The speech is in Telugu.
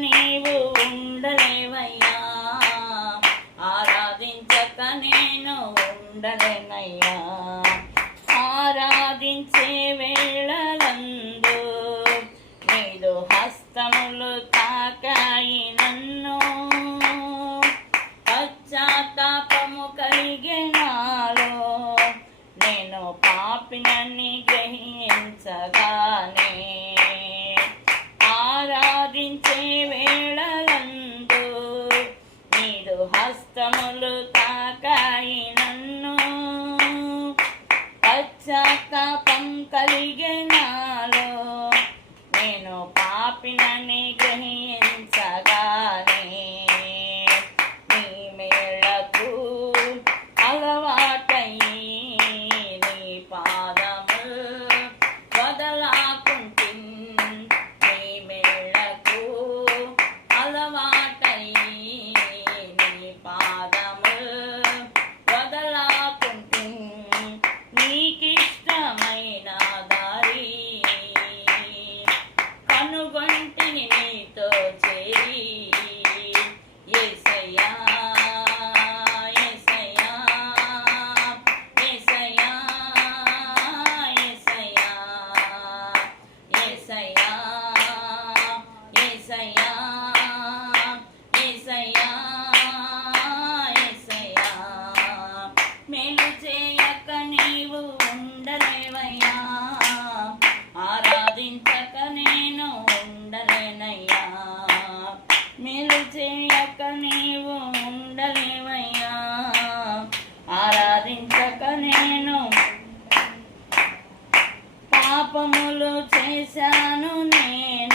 నీవు ఉండలేవయ్యా, ఆరాధించక నేను ఉండలేనయ్యా. ఆరాధించే వేళలందు నీదు హస్తములు తాకాయి నన్ను, పశ్చాత్తాపము కలిగే నాలో నేను పాపినని గ్రహించగానే. ఆరాధించే వేళలందు నీదు హస్తములు తాకాయి నన్ను, పశ్చాత్తాపం కలిగే నాలో నేను పాపినని గ్రహించగానే. నీ మేళకు అలవాటయ్యి నీ పాదములు వదలాకుంటిన్, నీ మేళకు అలవాటయ్యి నీ పాదములు వదలాకుంటిన్. నీకిష్టమైన దారి కనుగొంటిని నీతో చేరి, యేసయ్యా యేసయ్యా యేసయ్యా యేసయ్యా యేసయ్యా యేసయ్యా యేసయ్యా. మేలు చేయక నీవు ఉండలేవయ్యా, ఆరాధించక నేను ఉండలేనయ్యా. మేలు చేయక నీవు ఉండలేవయ్యా, ఆరాధించక నేను. పాపములు చేశాను నేను,